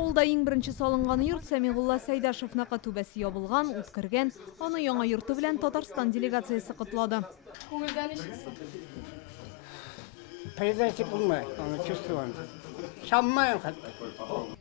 Авылда иң беренче салынган йорт Сәмигулла Сәйдашевныкы түбәсе ябылган, ут кергән. Аны яңа йорты белән Татарстан делегациясе котлады. Күңелдән ишетсең? Передача булмай, аны чувствуем. Шаммаем хәтта.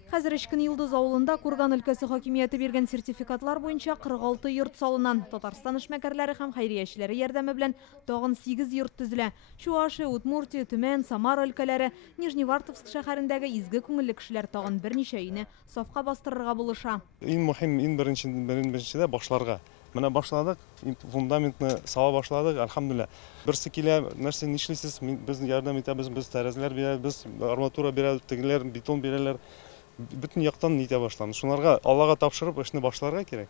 Хәзер Ишкин Йылдыз авылында Курган өлкәсе хакимияте биргән сертификатлар буенча 46 йорт салынан. Татарстан эшмәкәрләре һәм хәйриячеләре ярдәме белән тагын 8 йорт төзелә. Чувашия, Удмуртия, Төмән, Самара өлкәләре, Нижневартовск шәһәрендәге изге күңелле кешеләр тагын берничә өйне сафка бастырырга булыша. Иң мөһим, иң беренчедә башларга. Менә башладык, фундаментны сала башладык, әлхәмдүлилlah. Берсе килә, нәрсә нишлисез, без ярдәм итәбез, без тәрәзәләр бирәбез, арматура бирәбез, тегеләр бетон бирәләр. Бүтән яктан итә башланы. Шуларга Аллага тапшырып, эшне башларга кирәк.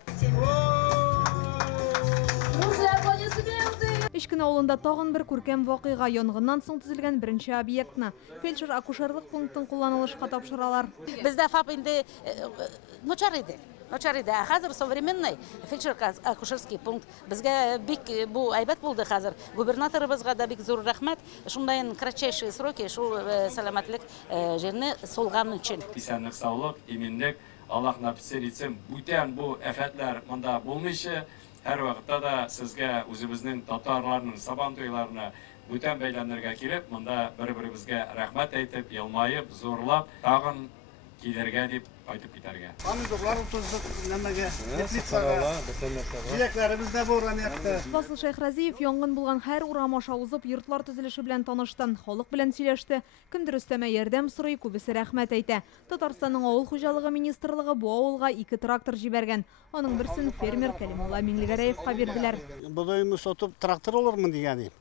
Ишкин авылында тагын бер күркәм вакыйга янгыннан соң төзелгән беренче объектны фельдшер-акушерлык пунктын кулланылышка тапшыралар. Бездә ФАП инде Ночар иде. Хәзер современный фельдшер-акушерский пункт. Безгә бик бу әйбәт булды хәзер. Губернаторыбызга да бик зур рәхмәт. Шундайын кратчайшие сроки шул сәламәтлек җирне солган өчен. Исәнлек, саулык, иминлек, Аллаһ насип итсен. Бүтән бу афәтләр монда булмыйча, һәр вакытта да сезгә үзебезнең татарларның сабан туйларына бүтән бәйләнергә килеп, монда бер-беребезгә рәхмәт әйтеп, елмаеп, зурлап, тагын килергә дип кайтып китәргә. Амдуклар туздык нәмәгә, теплицага. Җиләкләребез дә булган якты. Васыл Шәйхразиев янгын булган һәр урам аша узып йортлар төзелеше белән таныштан, халык белән сөйләште. Кемдер өстәмә ярдәм сорый, күбесе рәхмәт әйтә. Татарстанның авыл хуҗалыгы министрлыгы бу авылга 2 трактор җибәргән. Аның берсен фермер Кәлимулла Миңлегәрәевка бирделәр. Будойны сатып трактор алырмын дигән.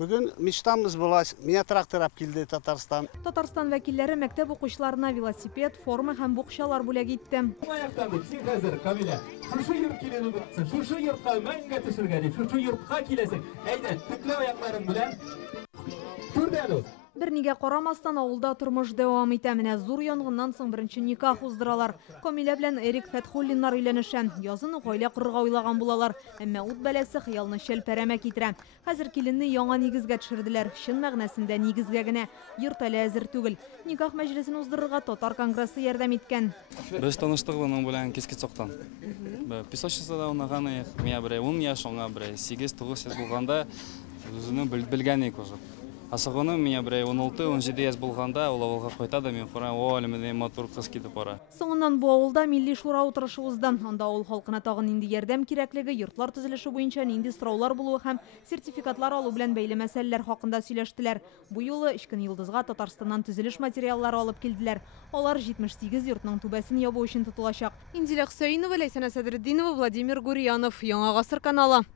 Бүген мечтамыз була, менә трактор алып килде Татарстан. Татарстан вәкилләре мәктәп укучыларына велосипед, форма һәм букчалар бүләк итте. Син хәзер, Камилә, шушы йорт киләне бутсын, шушы йортка мәңгә төшергә дип, шушы йортка киләсең. Әйдә, төкле аякларың белән. Күрдәлез. Бернигә карамастан авылда тормыш дәвам итә. Менә зур янгыннан соң беренче никах уздыралар. Камилә белән Эрик Фәтхуллиннар өйләнешән. Язын ук гаилә корырга уйлаган булалар. Әмма ут бәләсе хыялны челпәрәмә китерә. Хәзер киленне яңа нигезгә төшерделәр. Чын мәгънәсендә нигезгә генә. Йорт әле әзер түгел. Никах мәҗлесен уздырырга Татар конгрессы ярдәм иткән. Без таныштык буның белән кискицоктан. Писачысында унаганы, мия бер 10 яшь, аңа бер 8-9 яшь булганда үзенең белгән ике уже. Асыгыны мия бер 16-17 яшь булганда ул авылга кайта да, мен фора олымны матур кыз китеп бара. Соңыннан бу авылда милли шура утырышы узды. Анда авыл халкына тагын инде ярдәм кирәклеге, йортлар төзелеше буенча нинди сораулар булуы һәм сертификатлар алу белән бәйле мәсьәләләр хакында сөйләштеләр. Бу юлы Ишкин Йылдызга Татарстаннан төзелеш материаллары алып килделәр. Алар 78 йортның түбәсен ябу өчен тотылачак. Инзилә Хөсәйнова, Ләйсән Әсәдретдинова, Владимир Гурьянов, Яңа гасыр каналы.